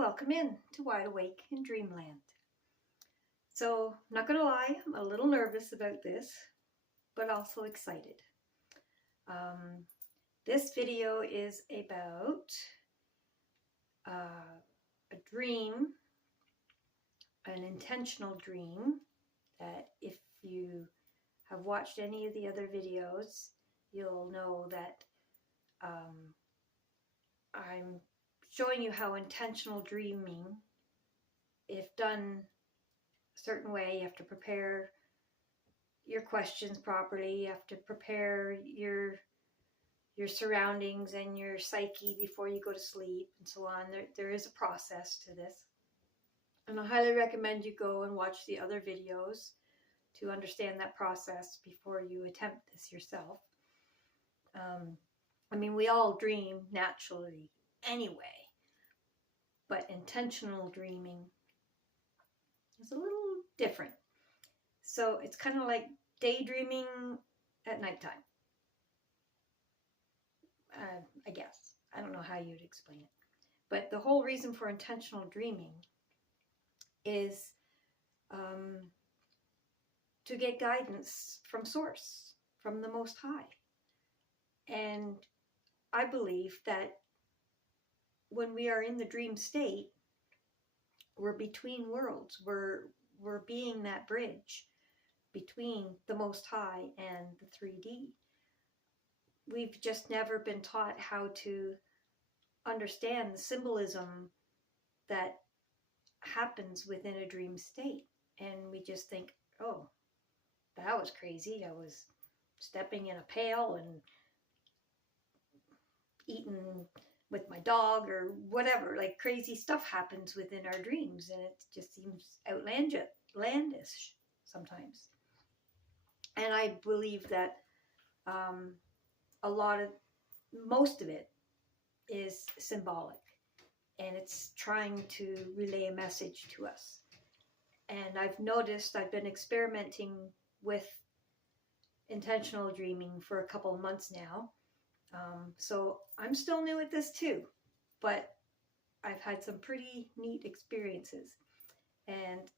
welcome in to Wide Awake in Dreamland. So, not gonna lie, I'm a little nervous about this, but also excited. This video is about a dream, an intentional dream, that if you have watched any of the other videos, you'll know that I'm showing you how intentional dreaming, if done a certain way, you have to prepare your questions properly, you have to prepare your surroundings and your psyche before you go to sleep and so on. There is a process to this. And I highly recommend you go and watch the other videos to understand that process before you attempt this yourself. I mean, we all dream naturally anyway, but intentional dreaming is a little different. So it's kind of like daydreaming at nighttime. I guess. I don't know how you'd explain it. But the whole reason for intentional dreaming is to get guidance from Source, from the Most High. And I believe that when we are in the dream state, we're between worlds. We're being that bridge between the Most High and the 3D. We've just never been taught how to understand the symbolism that happens within a dream state. And we just think, oh, that was crazy. I was stepping in a pail and eating with my dog or whatever. Like, crazy stuff happens within our dreams, and it just seems outlandish sometimes. And I believe that most of it is symbolic, and it's trying to relay a message to us. And I've noticed, I've been experimenting with intentional dreaming for a couple of months now. So I'm still new at this too, but I've had some pretty neat experiences. And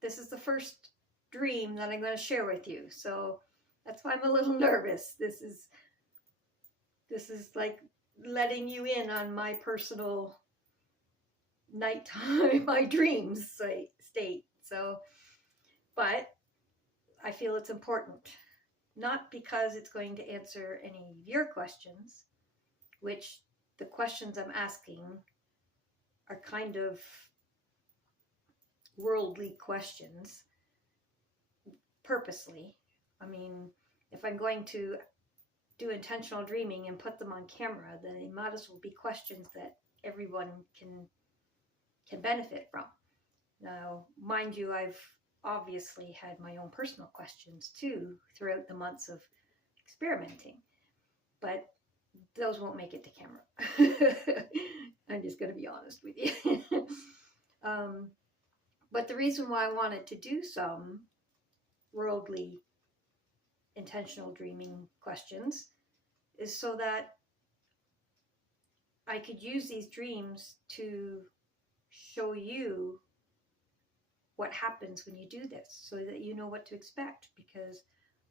this is the first dream that I'm going to share with you. So that's why I'm a little nervous. This is like letting you in on my personal nighttime, my dreams state. So, but I feel it's important, not because it's going to answer any of your questions, which the questions I'm asking are kind of worldly questions, purposely. I mean, if I'm going to do intentional dreaming and put them on camera, then they might as well be questions that everyone can benefit from. Now, mind you, I've obviously had my own personal questions too throughout the months of experimenting, but those won't make it to camera. I'm just going to be honest with you. But the reason why I wanted to do some worldly intentional dreaming questions is so that I could use these dreams to show you what happens when you do this, so that you know what to expect. Because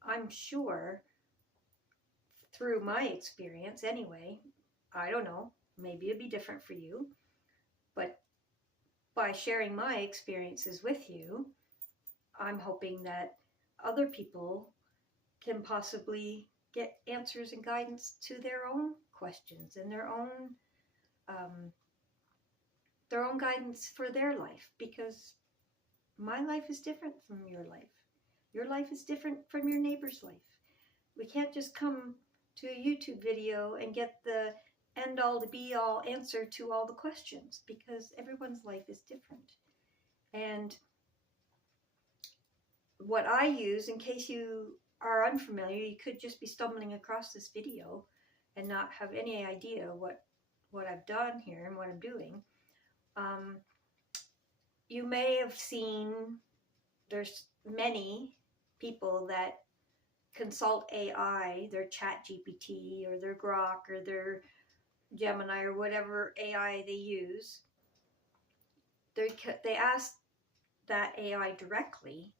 I'm sure, through my experience anyway, I don't know, maybe it'd be different for you, but by sharing my experiences with you, I'm hoping that other people can possibly get answers and guidance to their own questions and their own guidance for their life. Because my life is different from your life. Your life is different from your neighbor's life. We can't just come to a YouTube video and get the end-all to be-all answer to all the questions, because everyone's life is different. And what I use, in case you are unfamiliar, you could just be stumbling across this video and not have any idea what I've done here and what I'm doing. You may have seen, there's many people that consult AI, their ChatGPT or their Grok or their Gemini or whatever AI they use, they asked that AI directly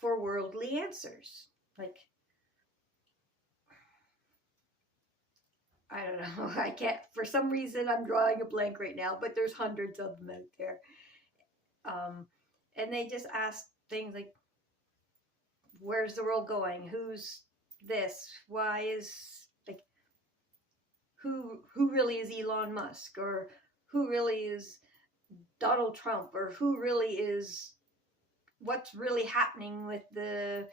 for worldly answers. Like, I don't know, I can't, for some reason I'm drawing a blank right now, but there's hundreds of them out there. And they just ask things like, where's the world going? Who's this? Why is, like, who really is Elon Musk? Or who really is Donald Trump? Or who really is, what's really happening with the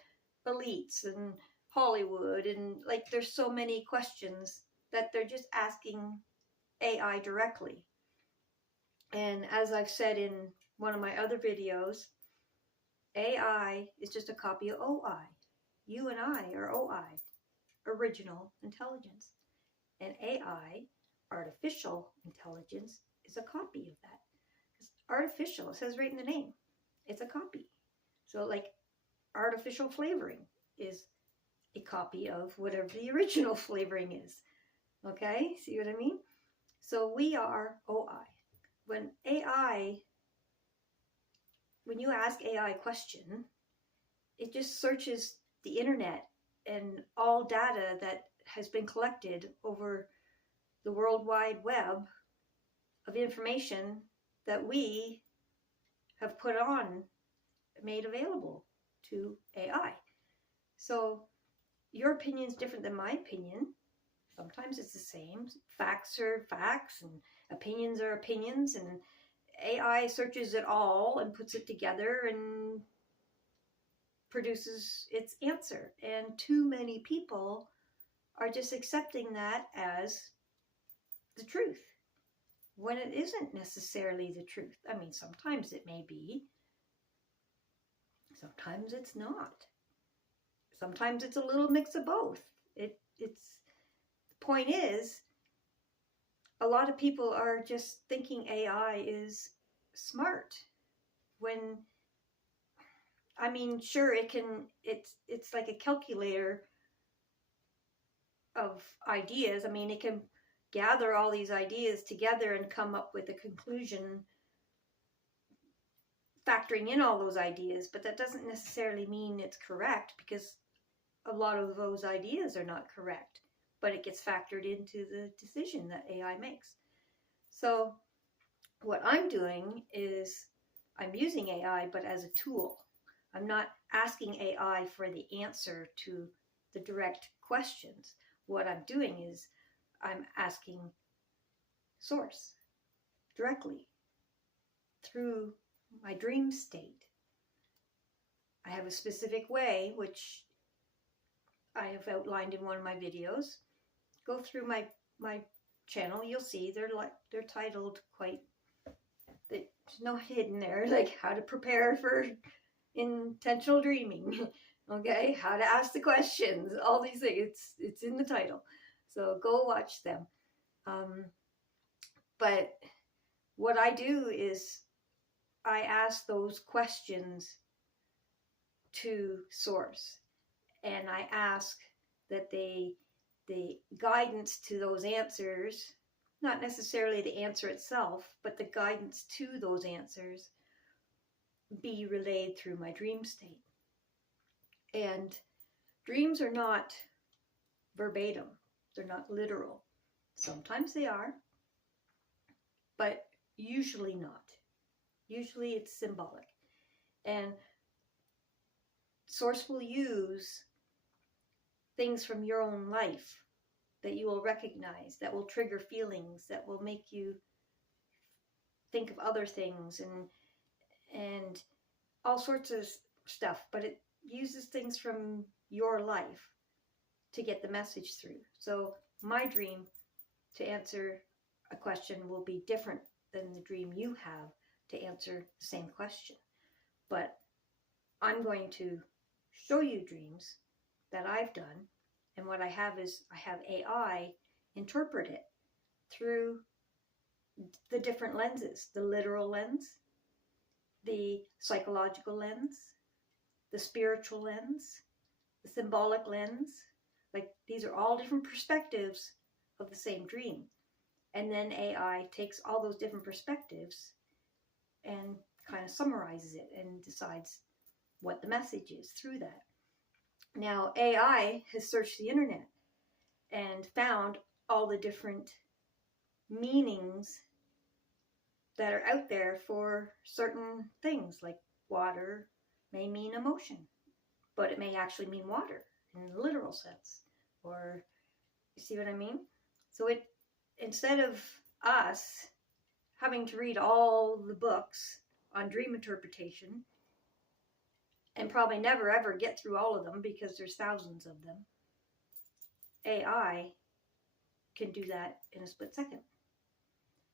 elites and Hollywood? And like, there's so many questions that they're just asking AI directly. And as I've said in one of my other videos, AI is just a copy of OI. You and I are OI, original intelligence. And AI, artificial intelligence, is a copy of that. Because artificial, it says right in the name, it's a copy. So like artificial flavoring is a copy of whatever the original flavoring is. Okay, see what I mean? So we are OI. When you ask AI a question, it just searches the internet and all data that has been collected over the World Wide Web of information that we have put on, made available to AI. So your opinion is different than my opinion. Sometimes it's the same. Facts are facts and opinions are opinions, and AI searches it all and puts it together and produces its answer. And too many people are just accepting that as the truth, when it isn't necessarily the truth. I mean, sometimes it may be, sometimes it's not. Sometimes it's a little mix of both. The point is, a lot of people are just thinking AI is smart when, I mean, sure, it's like a calculator of ideas. I mean, it can gather all these ideas together and come up with a conclusion, factoring in all those ideas, but that doesn't necessarily mean it's correct, because a lot of those ideas are not correct, but it gets factored into the decision that AI makes. So what I'm doing is I'm using AI, but as a tool. I'm not asking AI for the answer to the direct questions. What I'm doing is I'm asking source directly through my dream state. I have a specific way, which I have outlined in one of my videos. Go through my channel, you'll see they're titled quite, there's no hidden there, like how to prepare for intentional dreaming, okay, how to ask the questions, all these things. It's in the title, so go watch them. But what I do is I ask those questions to source, and I ask that the guidance to those answers, not necessarily the answer itself, but the guidance to those answers, be relayed through my dream state. And dreams are not verbatim. They're not literal. Sometimes they are, but usually not. Usually it's symbolic. And Source will use things from your own life that you will recognize, that will trigger feelings, that will make you think of other things and all sorts of stuff, but it uses things from your life to get the message through. So my dream to answer a question will be different than the dream you have to answer the same question. But I'm going to show you dreams that I've done, and what I have is I have AI interpret it through the different lenses: the literal lens, the psychological lens, the spiritual lens, the symbolic lens. Like, these are all different perspectives of the same dream. And then AI takes all those different perspectives and kind of summarizes it and decides what the message is through that. Now, AI has searched the internet and found all the different meanings that are out there for certain things, like water may mean emotion, but it may actually mean water in the literal sense. Or, you see what I mean? So it, instead of us having to read all the books on dream interpretation, and probably never ever get through all of them because there's thousands of them, AI can do that in a split second.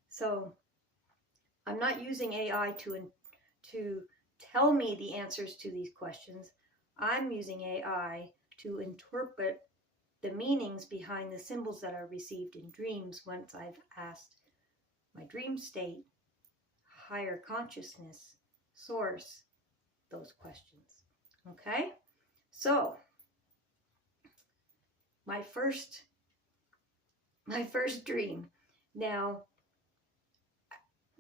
So I'm not using AI to tell me the answers to these questions. I'm using AI to interpret the meanings behind the symbols that are received in dreams once I've asked my dream state, higher consciousness, source, those questions. Okay? So, my first dream. Now,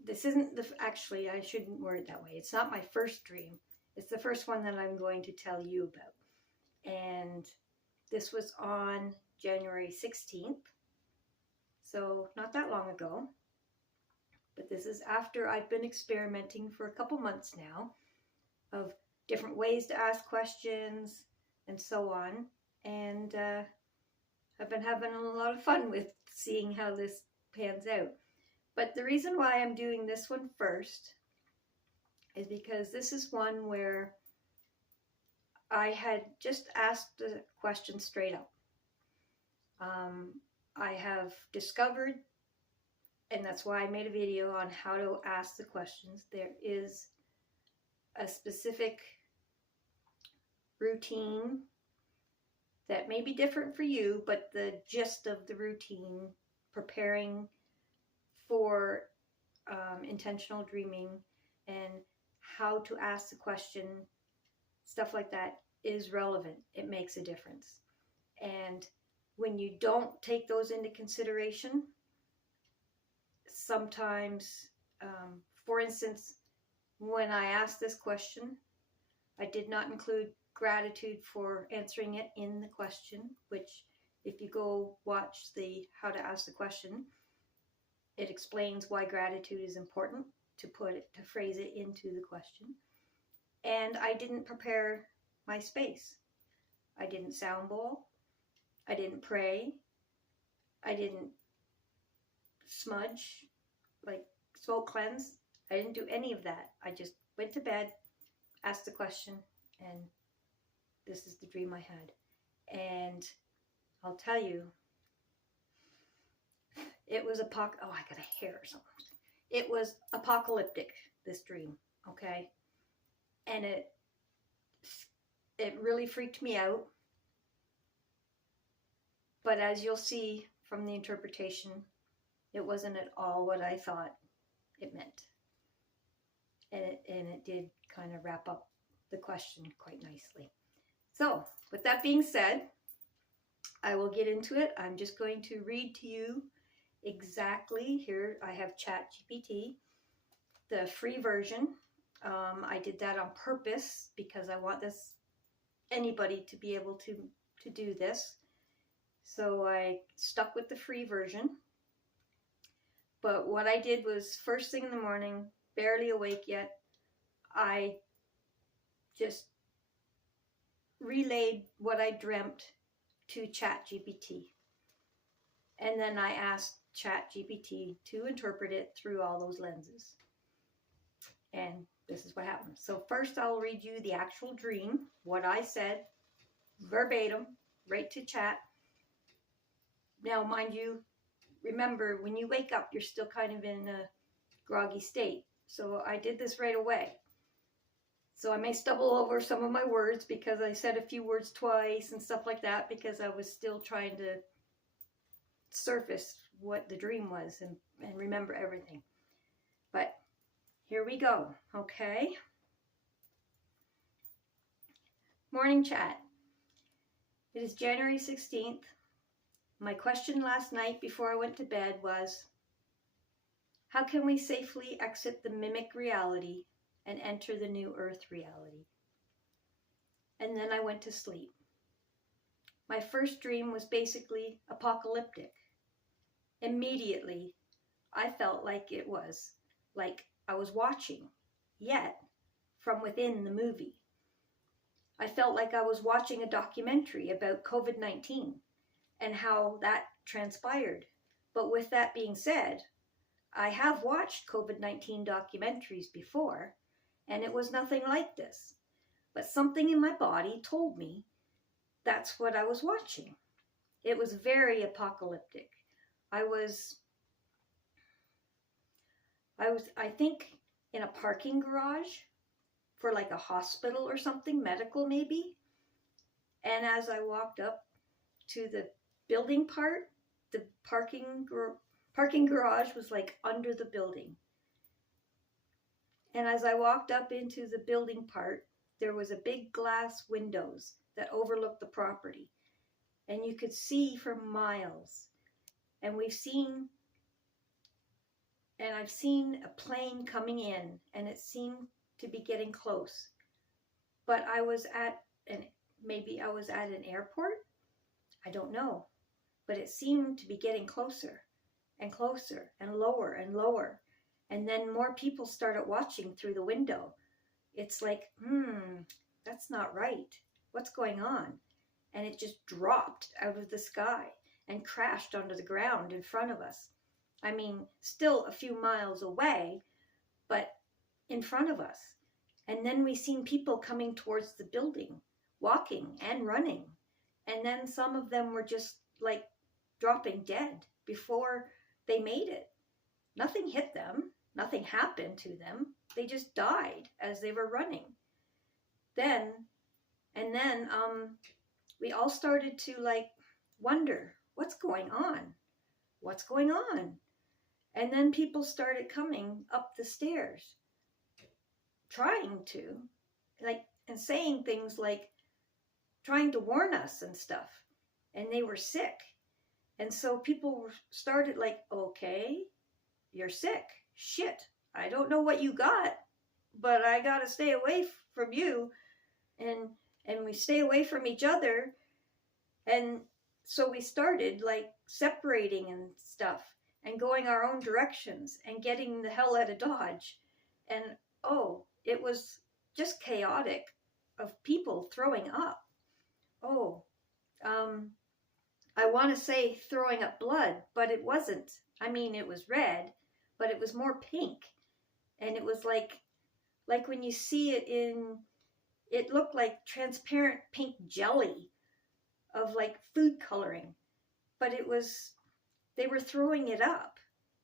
this isn't actually, I shouldn't word it that way. It's not my first dream. It's the first one that I'm going to tell you about. And this was on January 16th. So not that long ago. But this is after I've been experimenting for a couple months now of different ways to ask questions and so on. And I've been having a lot of fun with seeing how this pans out. But the reason why I'm doing this one first is because this is one where I had just asked the question straight up. I have discovered, and that's why I made a video on how to ask the questions. There is a specific routine that may be different for you, but the gist of the routine, preparing for intentional dreaming and how to ask the question, stuff like that, is relevant. It makes a difference. And when you don't take those into consideration, sometimes, for instance, when I asked this question, I did not include gratitude for answering it in the question, which if you go watch the how to ask the question, it explains why gratitude is important, to phrase it into the question. And I didn't prepare my space. I didn't sound bowl. I didn't pray. I didn't smudge, like smoke cleanse. I didn't do any of that. I just went to bed, asked the question, and this is the dream I had. And I'll tell you, it was oh, I got a hair or something. It was apocalyptic, this dream, okay? And it really freaked me out. But as you'll see from the interpretation, it wasn't at all what I thought it meant. And it did kind of wrap up the question quite nicely. So, with that being said, I will get into it. I'm just going to read to you exactly. Here I have ChatGPT, the free version. I did that on purpose because I want anybody to be able to do this. So I stuck with the free version. But what I did was, first thing in the morning, barely awake yet, I just relayed what I dreamt to ChatGPT. And then I asked ChatGPT to interpret it through all those lenses. And this is what happened. So first I'll read you the actual dream, what I said, verbatim, right to chat. Now, mind you, remember, when you wake up, you're still kind of in a groggy state. So I did this right away. So I may stumble over some of my words because I said a few words twice and stuff like that because I was still trying to surface what the dream was and remember everything. But here we go, okay? Morning chat. It is January 16th. My question last night before I went to bed was, How can we safely exit the mimic reality and enter the new earth reality? And then I went to sleep. My first dream was basically apocalyptic. Immediately, I felt like it was like I was watching, yet from within the movie. I felt like I was watching a documentary about COVID-19 and how that transpired. But with that being said, I have watched COVID-19 documentaries before, and it was nothing like this. But something in my body told me that's what I was watching. It was very apocalyptic. I think, in a parking garage for like a hospital or something, medical maybe. And as I walked up to the building part, the parking garage was like under the building. And as I walked up into the building part, there was a big glass windows that overlooked the property. And you could see for miles. And I've seen a plane coming in, and it seemed to be getting close. But maybe I was at an airport? I don't know. But it seemed to be getting closer and closer and lower and lower. And then more people started watching through the window. It's like, that's not right. What's going on? And it just dropped out of the sky and crashed onto the ground in front of us. I mean, still a few miles away, but in front of us. And then we seen people coming towards the building, walking and running. And then some of them were just like dropping dead before they made it. Nothing hit them. Nothing happened to them. They just died as they were running. Then we all started to like wonder, what's going on? What's going on? And then people started coming up the stairs, trying to, and saying things like, trying to warn us and stuff. And they were sick. And so people started like, okay, you're sick. Shit, I don't know what you got, but I gotta stay away from you. And we stay away from each other. And so we started like separating and stuff and going our own directions and getting the hell out of Dodge. And it was just chaotic of people throwing up. I want to say throwing up blood, but it wasn't. I mean, it was red, but it was more pink. And it was like when you see it it looked like transparent pink jelly of like food coloring. But they were throwing it up.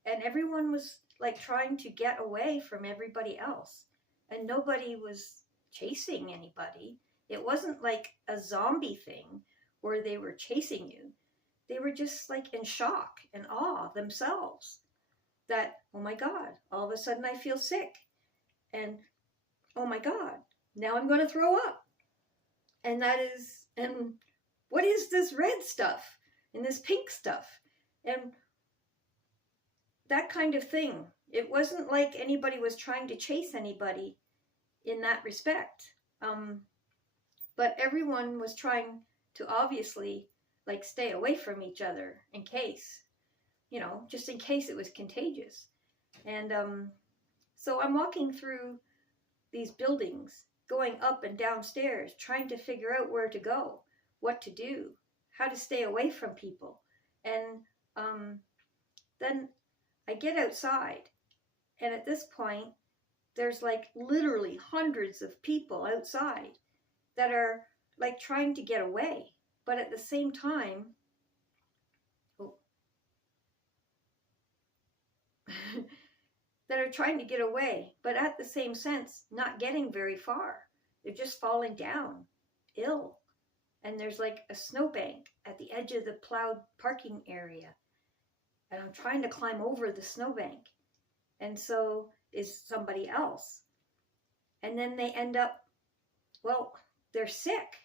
And everyone was like trying to get away from everybody else. And nobody was chasing anybody. It wasn't like a zombie thing where they were chasing you. They were just like in shock and awe themselves that, oh my God, all of a sudden I feel sick. And oh my God, now I'm going to throw up. And what is this red stuff and this pink stuff? And that kind of thing. It wasn't like anybody was trying to chase anybody in that respect. But everyone was trying to obviously like stay away from each other in case, just in case it was contagious. And so I'm walking through these buildings, going up and downstairs, trying to figure out where to go, what to do, how to stay away from people. And then I get outside, and at this point, there's like literally hundreds of people outside that are like trying to get away, but at the same time, that are trying to get away, but at the same sense, not getting very far. They're just falling down, ill. And there's like a snowbank at the edge of the plowed parking area. And I'm trying to climb over the snowbank. And so is somebody else. And then they end up, they're sick.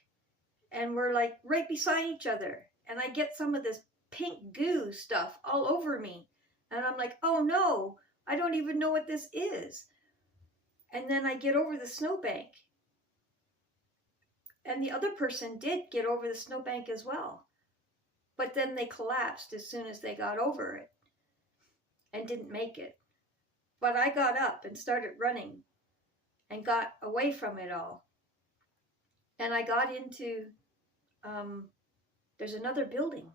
And we're like right beside each other. And I get some of this pink goo stuff all over me. And I'm like, oh no, I don't even know what this is. And then I get over the snowbank. And the other person did get over the snowbank as well. But then they collapsed as soon as they got over it and didn't make it. But I got up and started running and got away from it all. And I got into, there's another building.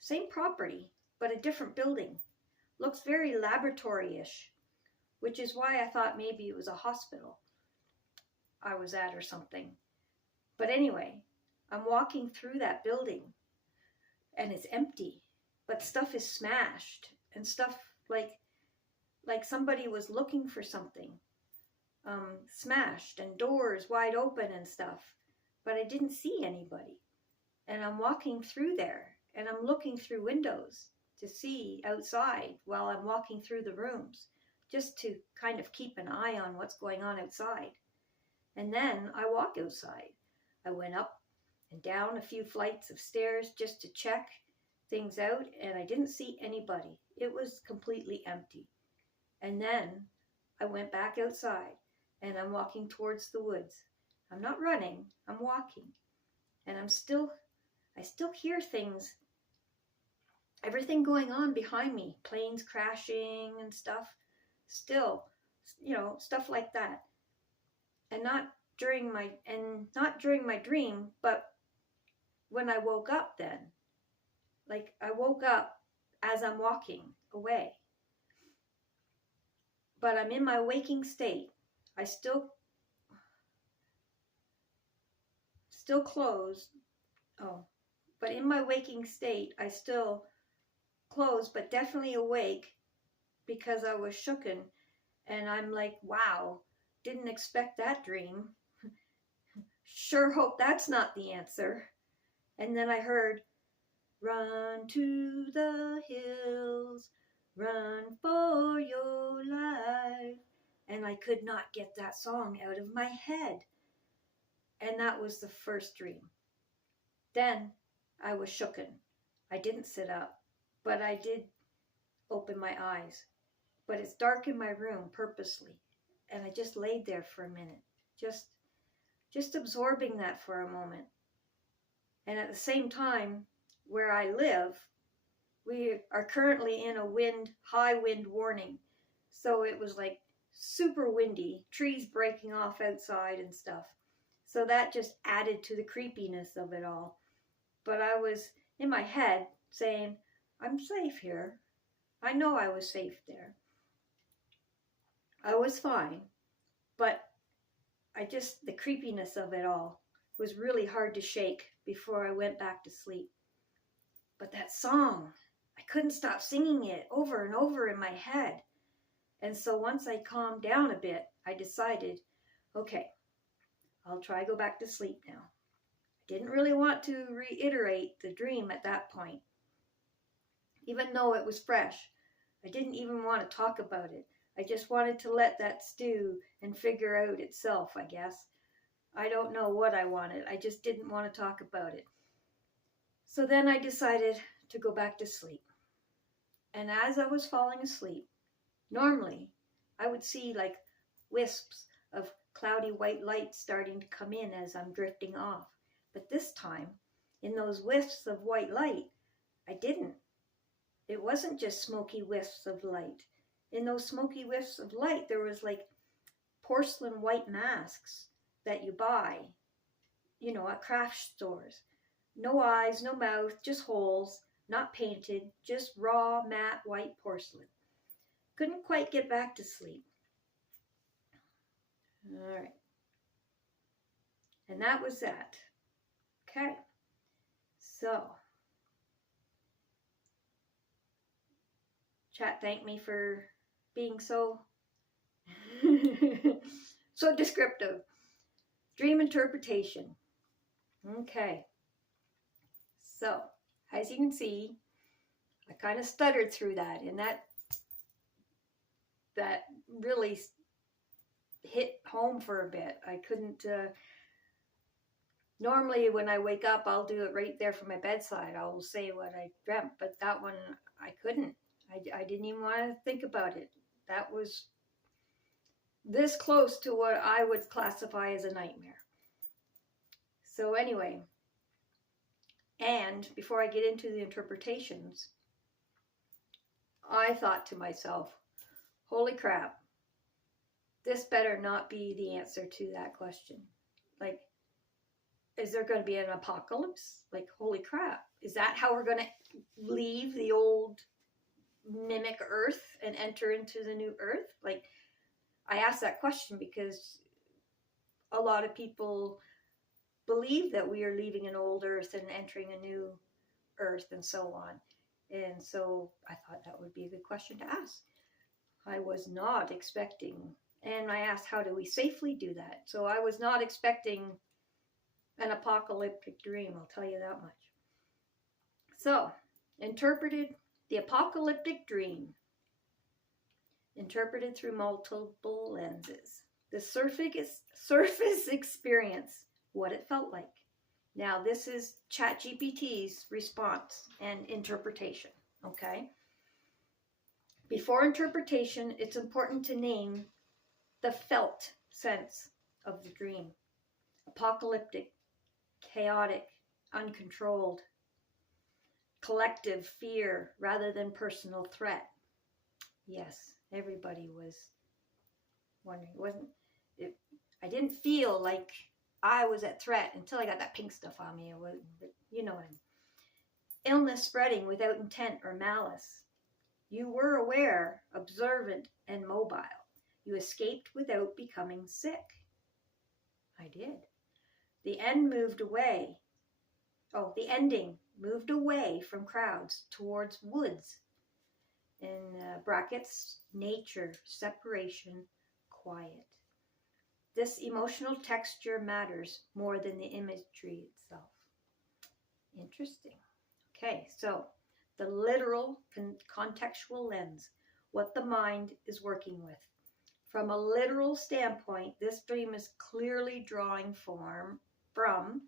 Same property, but a different building. Looks very laboratory-ish, which is why I thought maybe it was a hospital I was at or something. But anyway, I'm walking through that building and it's empty, but stuff is smashed and stuff like somebody was looking for something, smashed, and doors wide open and stuff, but I didn't see anybody. And I'm walking through there and I'm looking through windows to see outside while I'm walking through the rooms, just to kind of keep an eye on what's going on outside. And then I walk outside. I went up and down a few flights of stairs just to check things out, and I didn't see anybody. It was completely empty. And then I went back outside and I'm walking towards the woods. I'm not running, I'm walking. And I still hear things, everything going on behind me, planes crashing and stuff, still, stuff like that. And not during my dream, but when I woke up then. Like I woke up as I'm walking away. But I'm in my waking state. I still closed. Oh, but in my waking state, I still closed, but definitely awake because I was shooken. And I'm like, wow, didn't expect that dream. Sure hope that's not the answer. And then I heard, run to the hills, run for your life. And I could not get that song out of my head. And that was the first dream. Then I was shooken. I didn't sit up, but I did open my eyes. But it's dark in my room purposely. And I just laid there for a minute, just absorbing that for a moment. And at the same time, where I live, we are currently in a high wind warning. So it was like super windy, trees breaking off outside and stuff. So that just added to the creepiness of it all. But I was in my head saying, I'm safe here. I know I was safe there. I was fine. But the creepiness of it all was really hard to shake before I went back to sleep. But that song, I couldn't stop singing it over and over in my head. And so once I calmed down a bit, I decided, okay, I'll try to go back to sleep now. I didn't really want to reiterate the dream at that point. Even though it was fresh, I didn't even want to talk about it. I just wanted to let that stew and figure out itself, I guess. I don't know what I wanted. I just didn't want to talk about it. So then I decided to go back to sleep. And as I was falling asleep, normally I would see like wisps of cloudy white light starting to come in as I'm drifting off. But this time, in those wisps of white light, I didn't. It wasn't just smoky wisps of light. In those smoky wisps of light, there was like porcelain white masks that you buy, at craft stores. No eyes, no mouth, just holes, not painted, just raw, matte, white porcelain. Couldn't quite get back to sleep. All right. And that was that. Okay. So, chat thanked me for being so descriptive. Dream interpretation. Okay. So, as you can see, I kind of stuttered through that, and that really hit home for a bit. I couldn't, normally when I wake up, I'll do it right there from my bedside. I'll say what I dreamt, but that one, I couldn't. I didn't even want to think about it. That was this close to what I would classify as a nightmare. So anyway, and before I get into the interpretations, I thought to myself, holy crap, this better not be the answer to that question. Like, is there going to be an apocalypse? Like, holy crap, is that how we're going to leave the old mimic Earth and enter into the new Earth? Like, I asked that question because a lot of people believe that we are leaving an old Earth and entering a new Earth and so on. And so I thought that would be a good question to ask. I was not expecting, and I asked, how do we safely do that? So I was not expecting an apocalyptic dream, I'll tell you that much. So, interpreted the apocalyptic dream, interpreted through multiple lenses. The surface experience, what it felt like. Now, this is ChatGPT's response and interpretation, okay? Before interpretation, it's important to name the felt sense of the dream. Apocalyptic, chaotic, uncontrolled, collective fear rather than personal threat. Yes, everybody was wondering. I didn't feel like I was at threat until I got that pink stuff on me. You know what I mean. Illness spreading without intent or malice. You were aware, observant, and mobile. You escaped without becoming sick. I did. The ending moved away from crowds towards woods. In brackets, nature, separation, quiet. This emotional texture matters more than the imagery itself. Interesting. Okay, so the literal contextual lens, what the mind is working with. From a literal standpoint, this dream is clearly drawing form from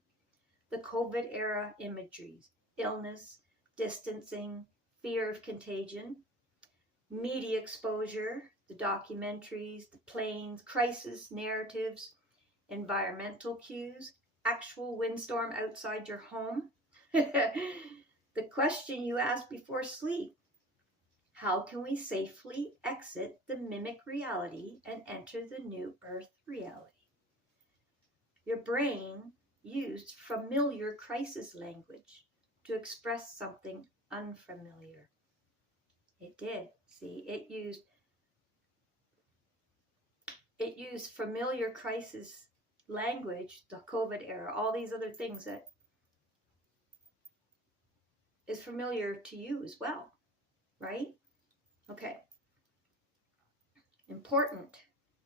the COVID era imageries, illness, distancing, fear of contagion, media exposure, the documentaries, the planes, crisis narratives, environmental cues, actual windstorm outside your home. The question you ask before sleep, how can we safely exit the mimic reality and enter the new earth reality? Your brain used familiar crisis language to express something unfamiliar. It did. See, it used familiar crisis language, the COVID era, all these other things that is familiar to you as well, right? Okay. Important.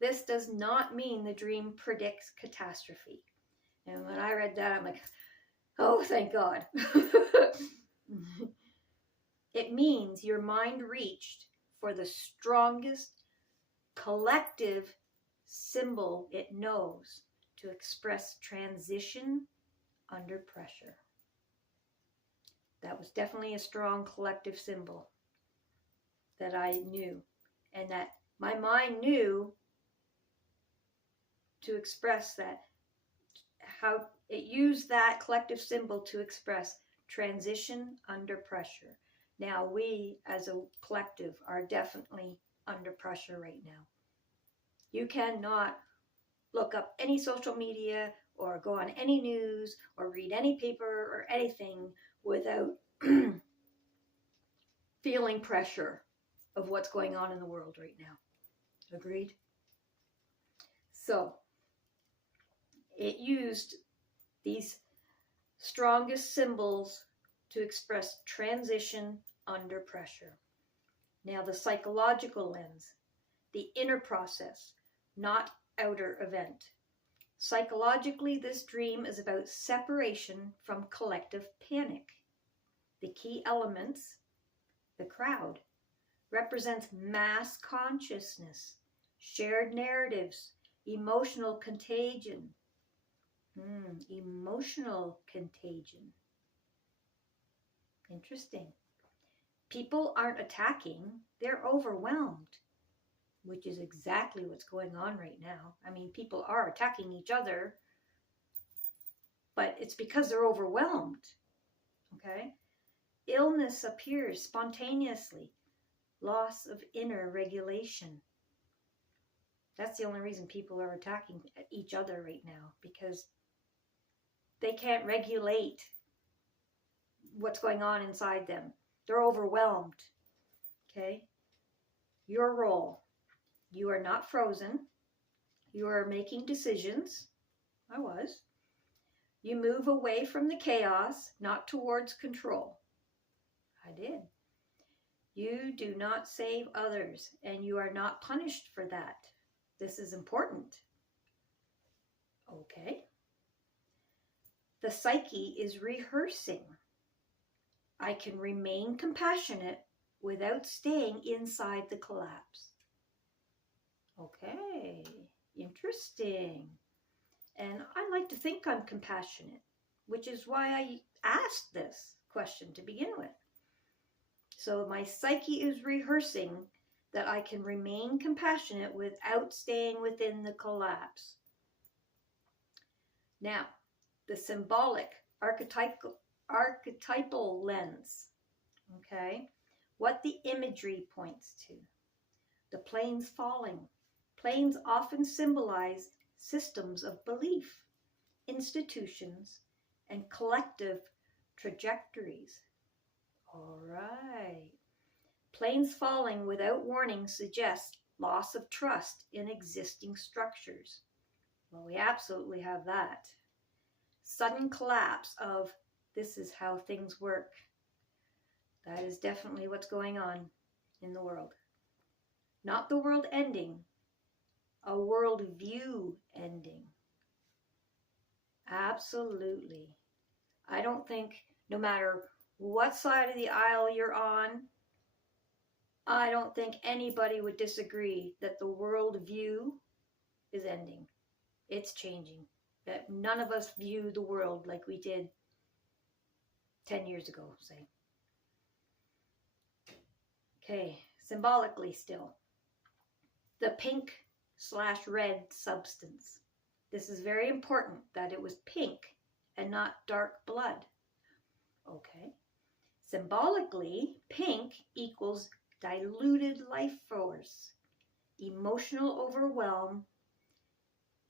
This does not mean the dream predicts catastrophe. And when I read that, I'm like, oh, thank God. It means your mind reached for the strongest collective symbol it knows to express transition under pressure. That was definitely a strong collective symbol that I knew, and that my mind knew to express that, how it used that collective symbol to express transition under pressure. Now we as a collective are definitely under pressure right now. You cannot look up any social media or go on any news or read any paper or anything without feeling pressure of what's going on in the world right now. Agreed? So it used these strongest symbols to express transition under pressure. Now the psychological lens, the inner process, not outer event. Psychologically, this dream is about separation from collective panic. The key elements, the crowd, represents mass consciousness, shared narratives, emotional contagion. Emotional contagion. Interesting. People aren't attacking, they're overwhelmed, which is exactly what's going on right now. I mean, people are attacking each other, but it's because they're overwhelmed, okay? Illness appears spontaneously, loss of inner regulation. That's the only reason people are attacking each other right now, because they can't regulate what's going on inside them. They're overwhelmed, okay? Your role, you are not frozen. You are making decisions. I was. You move away from the chaos, not towards control. I did. You do not save others, and you are not punished for that. This is important. Okay. The psyche is rehearsing. I can remain compassionate without staying inside the collapse. Okay, interesting. And I like to think I'm compassionate, which is why I asked this question to begin with. So my psyche is rehearsing that I can remain compassionate without staying within the collapse. Now, the symbolic archetypal lens, okay? What the imagery points to. The planes falling. Planes often symbolize systems of belief, institutions, and collective trajectories. All right. Planes falling without warning suggests loss of trust in existing structures. Well, we absolutely have that. Sudden collapse of this is how things work. That is definitely what's going on in the world. Not the world ending, a world view ending. Absolutely. I don't think, no matter what side of the aisle you're on, I don't think anybody would disagree that the world view is ending. It's changing. That none of us view the world like we did 10 years ago, say. Okay, symbolically still. The pink/red substance. This is very important that it was pink and not dark blood. Okay. Symbolically, pink equals diluted life force, emotional overwhelm,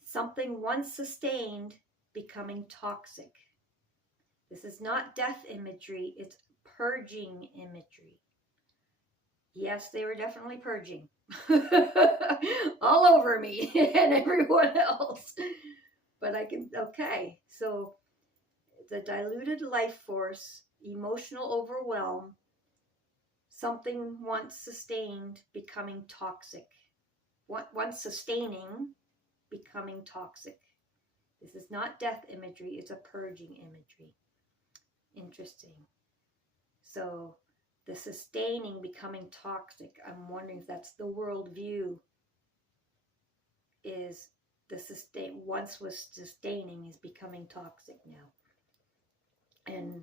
something once sustained becoming toxic. This is not death imagery, it's purging imagery. Yes, they were definitely purging. All over me and everyone else. But okay, so the diluted life force, emotional overwhelm, something once sustained becoming toxic. Once sustaining, becoming toxic. This is not death imagery, it's a purging imagery. Interesting. So the sustaining becoming toxic, I'm wondering if that's the world view, is the once was sustaining is becoming toxic now. And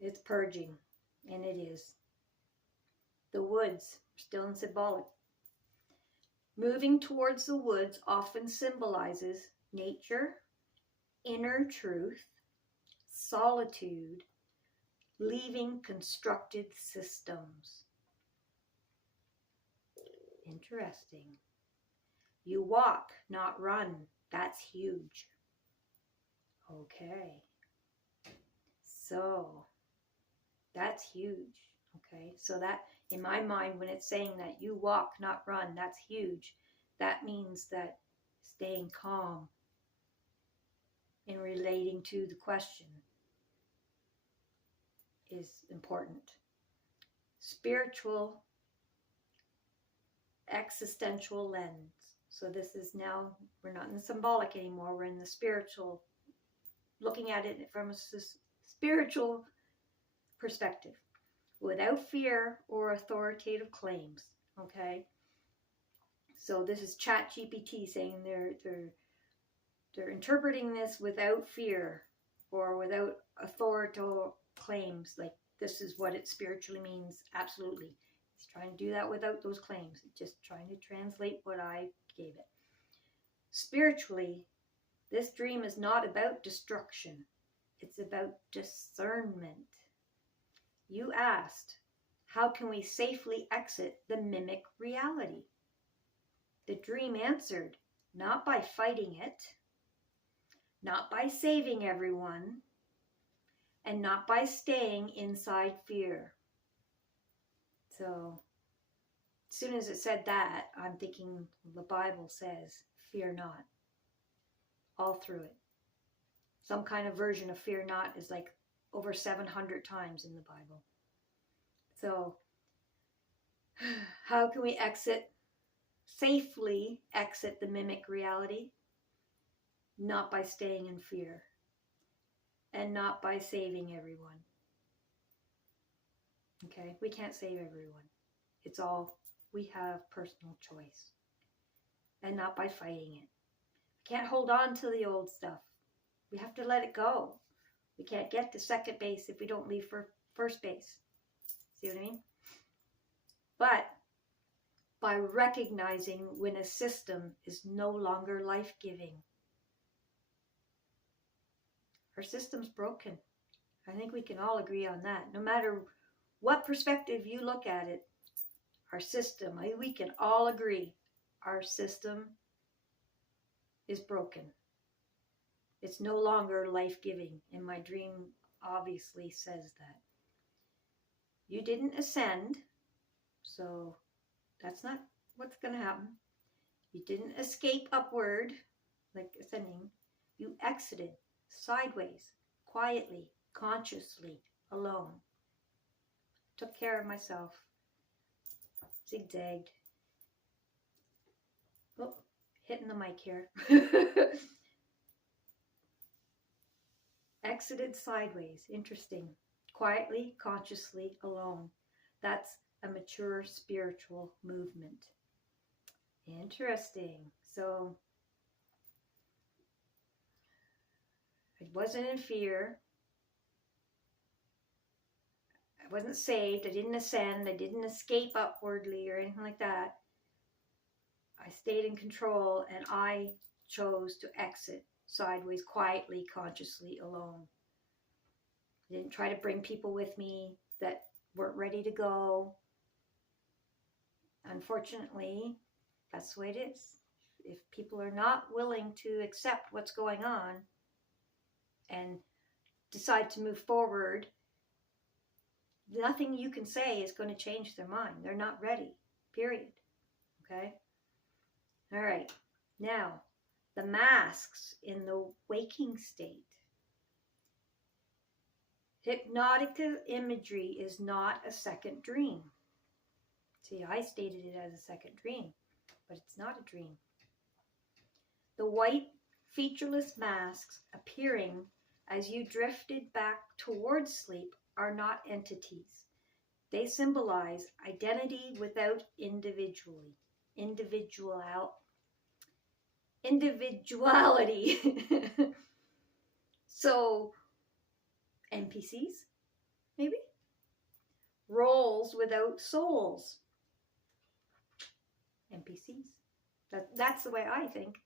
it's purging, and it is. The woods, still in symbolic. Moving towards the woods often symbolizes nature, inner truth, solitude, leaving constructed systems. Interesting. You walk, not run. That's huge. Okay. So, that's huge. Okay. So that, in my mind, when it's saying that you walk, not run, that's huge. That means that staying calm in relating to the question is important. Spiritual, existential lens. So this is now, we're not in the symbolic anymore, we're in the spiritual, looking at it from a spiritual perspective, without fear or authoritative claims. Okay? So this is ChatGPT saying they're interpreting this without fear or without authoritative claims, like this is what it spiritually means. Absolutely. He's trying to do that without those claims. Just trying to translate what I gave it. Spiritually, this dream is not about destruction. It's about discernment. You asked, how can we safely exit the mimic reality? The dream answered, not by fighting it, not by saving everyone, and not by staying inside fear. So, as soon as it said that, I'm thinking the Bible says, fear not, all through it. Some kind of version of fear not is like over 700 times in the Bible. So, how can we safely exit the mimic reality? Not by staying in fear, and not by saving everyone. Okay, we can't save everyone. It's all, we have personal choice. And not by fighting it. We can't hold on to the old stuff. We have to let it go. We can't get to second base if we don't leave for first base. See what I mean? But by recognizing when a system is no longer life-giving. Our system's broken. I think we can all agree on that. No matter what perspective you look at it, our system, we can all agree, our system is broken. It's no longer life-giving, and my dream obviously says that. You didn't ascend, so that's not what's going to happen. You didn't escape upward, like ascending. You exited sideways, quietly, consciously, alone. Took care of myself. Zigzagged. Oh, hitting the mic here. Exited sideways. Interesting. Quietly, consciously, alone. That's a mature spiritual movement. Interesting. So, I wasn't in fear. I wasn't saved. I didn't ascend. I didn't escape upwardly or anything like that. I stayed in control, and I chose to exit sideways, quietly, consciously, alone. I didn't try to bring people with me that weren't ready to go. Unfortunately, that's the way it is. If people are not willing to accept what's going on and decide to move forward, nothing you can say is going to change their mind. They're not ready, period. Okay? All right. Now, the masks in the waking state. Hypnotic imagery is not a second dream. See, I stated it as a second dream, but it's not a dream. The white, featureless masks appearing as you drifted back towards sleep are not entities. They symbolize identity without individuality. So, NPCs, maybe? Roles without souls. NPCs. That's the way I think.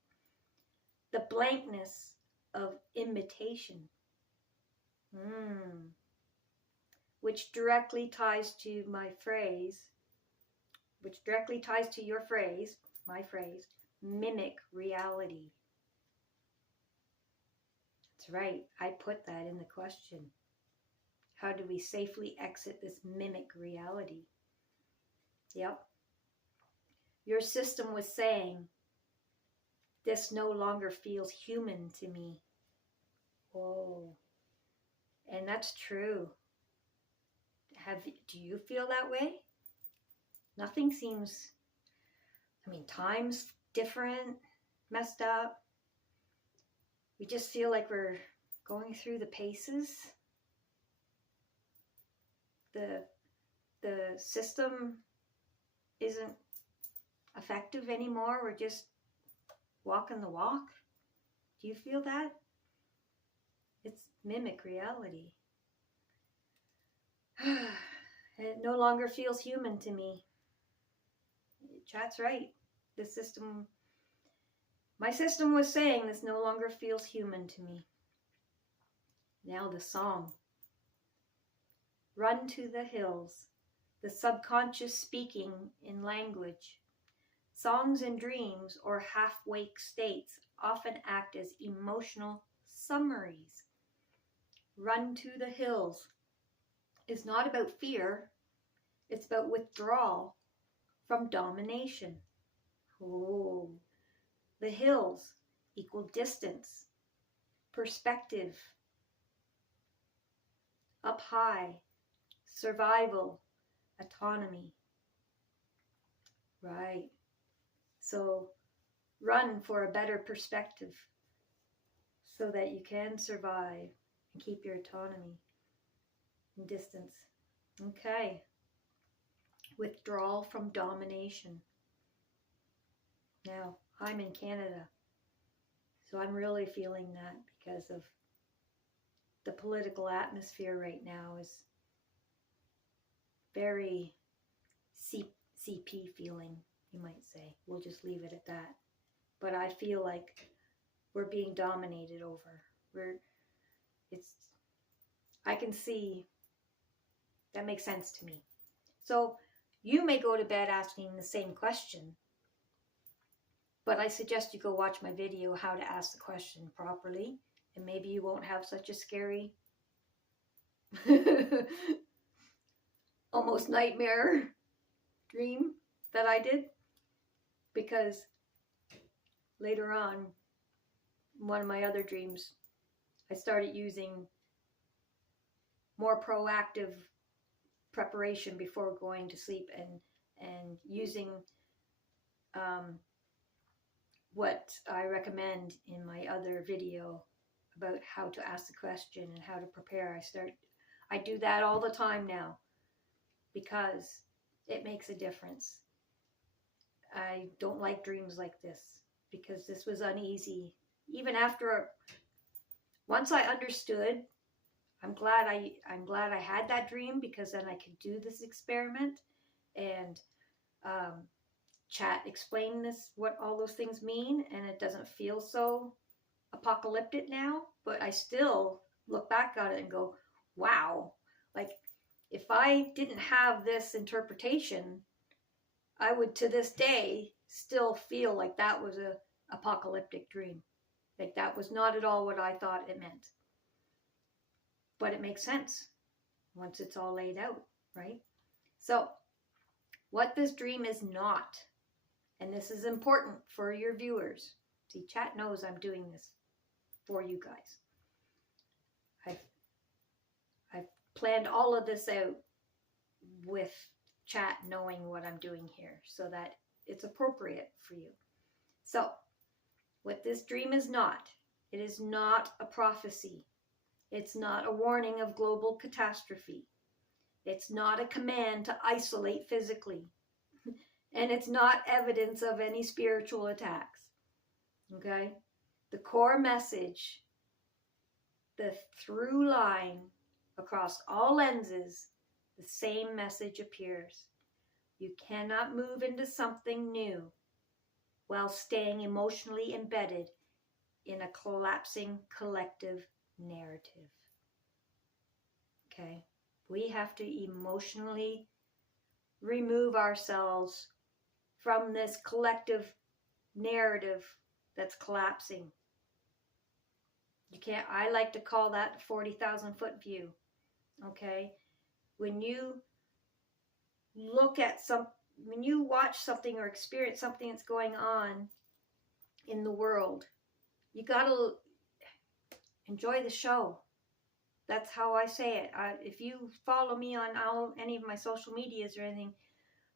The blankness of imitation. Which directly ties to my phrase, which directly ties to your phrase, my phrase, mimic reality. That's right, I put that in the question. How do we safely exit this mimic reality? Yep. Your system was saying, this no longer feels human to me. Whoa. And that's true. Do you feel that way? Nothing seems, time's different, messed up. We just feel like we're going through the paces. The system isn't effective anymore. We're just walking the walk. Do you feel that? It's mimic reality. It no longer feels human to me. Chat's right. The system, my system was saying this no longer feels human to me. Now the song. Run to the hills, the subconscious speaking in language. Songs and dreams or half-wake states often act as emotional summaries. Run to the hills is not about fear, it's about withdrawal from domination. Oh, the hills equal distance, perspective, up high, survival, autonomy. Right. So run for a better perspective so that you can survive and keep your autonomy and distance. Okay. Withdrawal from domination. Now, I'm in Canada, so I'm really feeling that because of the political atmosphere right now is very CP feeling, you might say. We'll just leave it at that. But I feel like we're being dominated over. I can see that makes sense to me. So you may go to bed asking the same question, but I suggest you go watch my video, how to ask the question properly, and maybe you won't have such a scary, almost nightmare dream that I did, because later on, one of my other dreams, I started using more proactive preparation before going to sleep and using what I recommend in my other video about how to ask the question and how to prepare. I do that all the time now because it makes a difference. I don't like dreams like this because this was uneasy. Even after, once I understood, I'm glad I had that dream, because then I could do this experiment and chat explain this, what all those things mean, and it doesn't feel so apocalyptic now. But I still look back at it and go, wow, like if I didn't have this interpretation, I would to this day still feel like that was a apocalyptic dream. Like that was not at all what I thought it meant. But it makes sense once it's all laid out, right? So what this dream is not, and this is important for your viewers. See, chat knows I'm doing this for you guys. I've planned all of this out with chat knowing what I'm doing here so that it's appropriate for you. So what this dream is not, it is not a prophecy. It's not a warning of global catastrophe. It's not a command to isolate physically. And it's not evidence of any spiritual attacks. Okay? The core message, the through line across all lenses, the same message appears. You cannot move into something new while staying emotionally embedded in a collapsing collective narrative. Okay? We have to emotionally remove ourselves from this collective narrative that's collapsing. You can't, I like to call that 40,000 foot view. Okay? When you look at when you watch something or experience something that's going on in the world, you gotta enjoy the show. That's how I say it. If you follow me on any of my social medias or anything,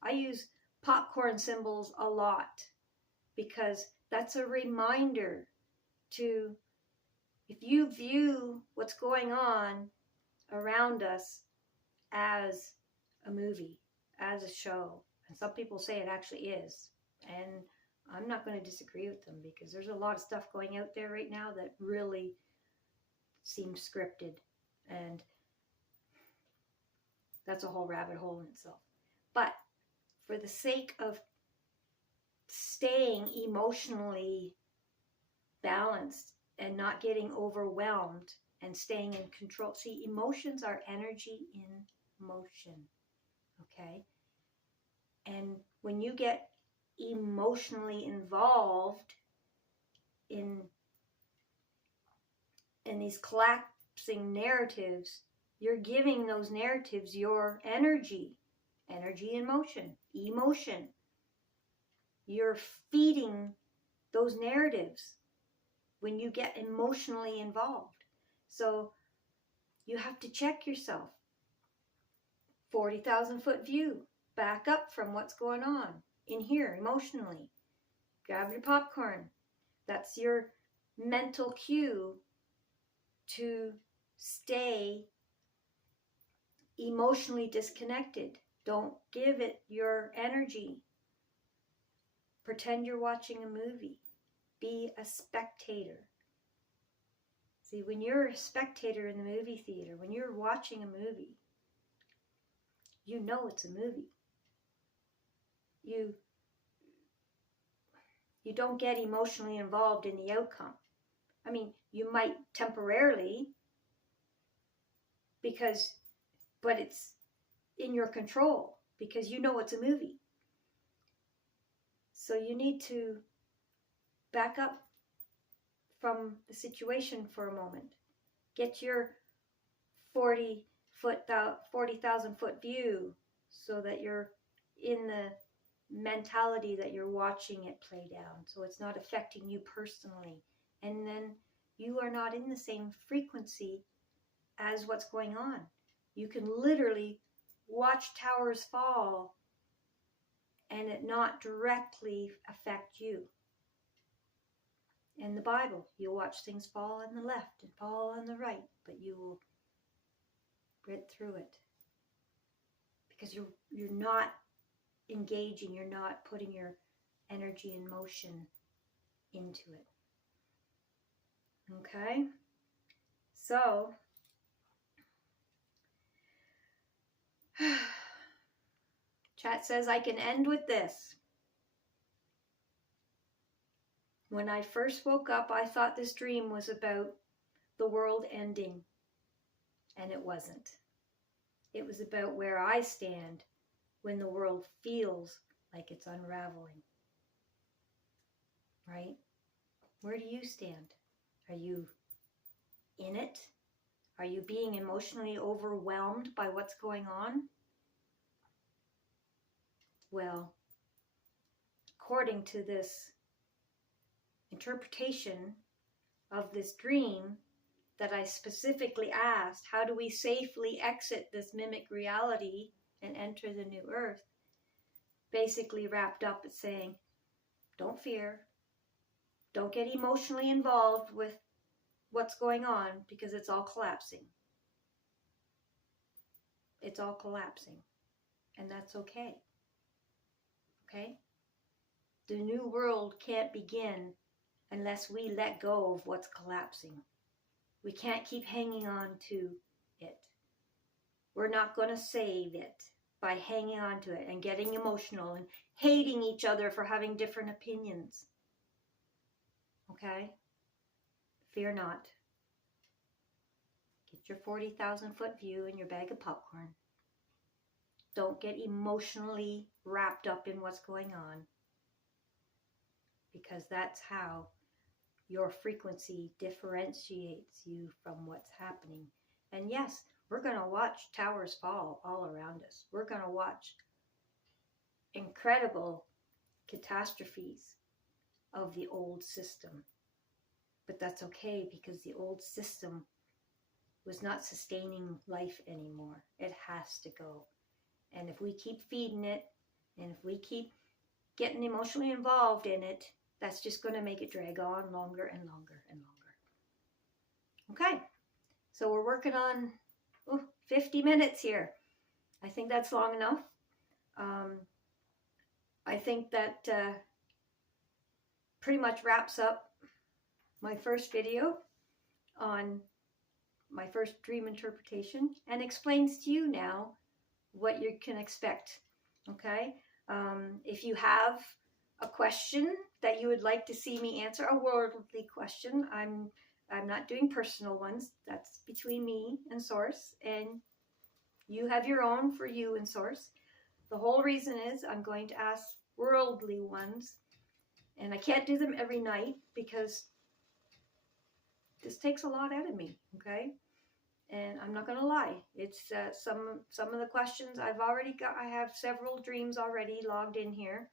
I use popcorn symbols a lot because that's a reminder to, if you view what's going on around us as a movie, as a show, and some people say it actually is, and I'm not going to disagree with them because there's a lot of stuff going out there right now that really seems scripted. And That's a whole rabbit hole in itself. But for the sake of staying emotionally balanced and not getting overwhelmed and staying in control. See, emotions are energy in motion, okay? And when you get emotionally involved in these collapsing narratives, you're giving those narratives your energy in motion, emotion. You're feeding those narratives when you get emotionally involved. So you have to check yourself. 40,000 foot view. Back up from what's going on in here emotionally. Grab your popcorn. That's your mental cue to stay emotionally disconnected. Don't give it your energy. Pretend you're watching a movie. Be a spectator. See, when you're a spectator in the movie theater, when you're watching a movie, you know it's a movie. You don't get emotionally involved in the outcome. I mean, you might temporarily, but it's in your control because you know it's a movie. So you need to back up from the situation for a moment. Get your 40,000 foot view so that you're in the mentality that you're watching it play down. So it's not affecting you personally. And then you are not in the same frequency as what's going on. You can literally watch towers fall and it not directly affect you. In the Bible, you'll watch things fall on the left and fall on the right, but you will get through it because you're not engaging, you're not putting your energy in motion into it. Okay? So, chat says I can end with this. When I first woke up, I thought this dream was about the world ending, and it wasn't. It was about where I stand when the world feels like it's unraveling. Right? Where do you stand? Are you in it? Are you being emotionally overwhelmed by what's going on? Well, according to this interpretation of this dream that I specifically asked, how do we safely exit this mimic reality and enter the new earth? Basically wrapped up at saying, don't fear, don't get emotionally involved with what's going on because it's all collapsing. It's all collapsing, and that's okay. Okay? The new world can't begin unless we let go of what's collapsing. We can't keep hanging on to it. We're not going to save it by hanging on to it and getting emotional and hating each other for having different opinions. Okay? Fear not. Get your 40,000 foot view and your bag of popcorn. Don't get emotionally wrapped up in what's going on, because that's how your frequency differentiates you from what's happening. And yes, we're going to watch towers fall all around us. We're going to watch incredible catastrophes of the old system. But that's okay, because the old system was not sustaining life anymore. It has to go. And if we keep feeding it, and if we keep getting emotionally involved in it, that's just going to make it drag on longer and longer and longer. Okay, so we're working on 50 minutes here. I think that's long enough. I think that pretty much wraps up my first video on my first dream interpretation and explains to you now what you can expect. Okay? If you have a question that you would like to see me answer, a worldly question, I'm not doing personal ones. That's between me and Source, and you have your own for you and Source. The whole reason is I'm going to ask worldly ones, and I can't do them every night because this takes a lot out of me, okay? And I'm not going to lie. It's some of the questions I've already got. I have several dreams already logged in here.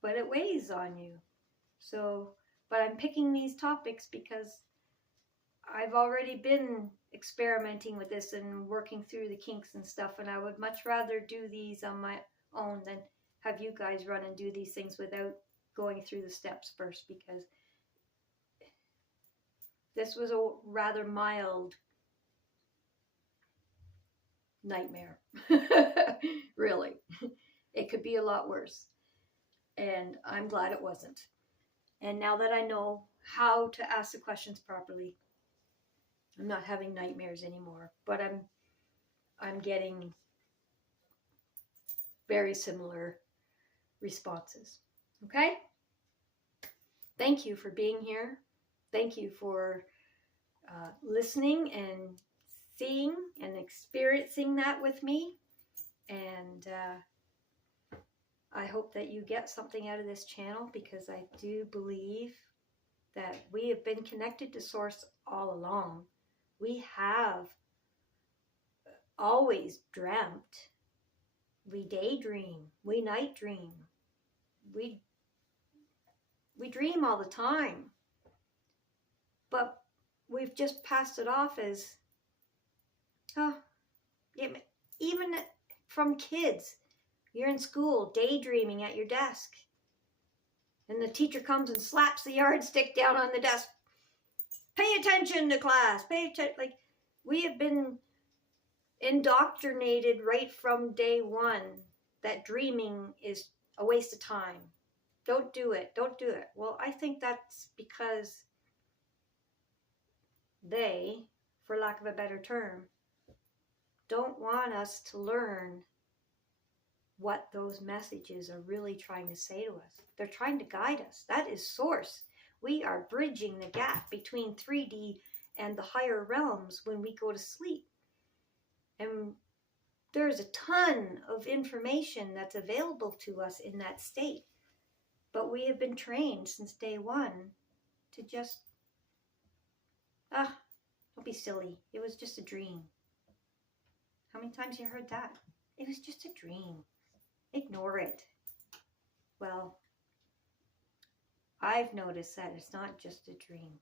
But it weighs on you. So, but I'm picking these topics because I've already been experimenting with this and working through the kinks and stuff, and I would much rather do these on my own than have you guys run and do these things without going through the steps first, because this was a rather mild nightmare. Really. It could be a lot worse. And I'm glad it wasn't. And now that I know how to ask the questions properly, I'm not having nightmares anymore. But I'm getting very similar responses. Okay? Thank you for being here. Thank you for listening and seeing and experiencing that with me. And I hope that you get something out of this channel, because I do believe that we have been connected to Source all along. We have always dreamt. We daydream. We night dream. We dream all the time. But we've just passed it off as, even from kids. You're in school, daydreaming at your desk. And the teacher comes and slaps the yardstick down on the desk. Pay attention to class. Pay attention. Like, we have been indoctrinated right from day one that dreaming is a waste of time. Don't do it. Don't do it. Well, I think that's because they, for lack of a better term, don't want us to learn what those messages are really trying to say to us. They're trying to guide us. That is Source. We are bridging the gap between 3D and the higher realms when we go to sleep. And there's a ton of information that's available to us in that state. But we have been trained since day one to just, don't be silly. It was just a dream. How many times you heard that? It was just a dream. Ignore it. Well, I've noticed that it's not just a dream.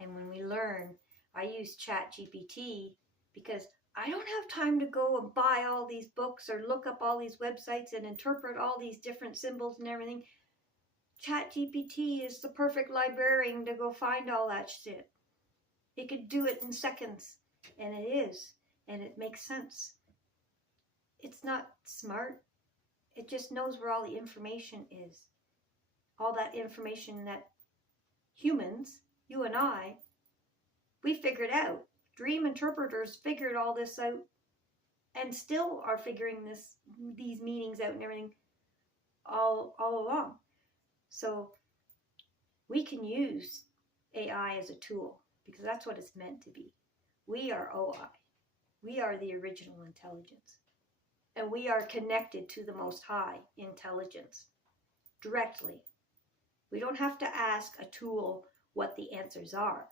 And when we learn, I use ChatGPT because I don't have time to go and buy all these books or look up all these websites and interpret all these different symbols and everything. ChatGPT is the perfect librarian to go find all that shit. It could do it in seconds, and it is, and it makes sense. It's not smart. It just knows where all the information is. All that information that humans, you and I, we figured out. Dream interpreters figured all this out and still are figuring these meanings out and everything all along. So we can use AI as a tool because that's what it's meant to be. We are OI. We are the original intelligence. And we are connected to the Most High intelligence directly. We don't have to ask a tool what the answers are.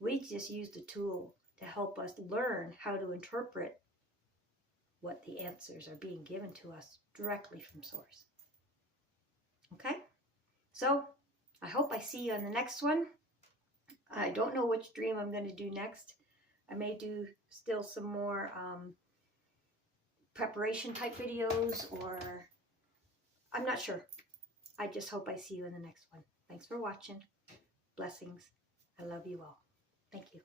We just use the tool to help us learn how to interpret what the answers are being given to us directly from Source. Okay? So, I hope I see you on the next one. I don't know which dream I'm going to do next. I may do still some more preparation type videos, or I'm not sure. I just hope I see you in the next one. Thanks for watching. Blessings. I love you all. Thank you.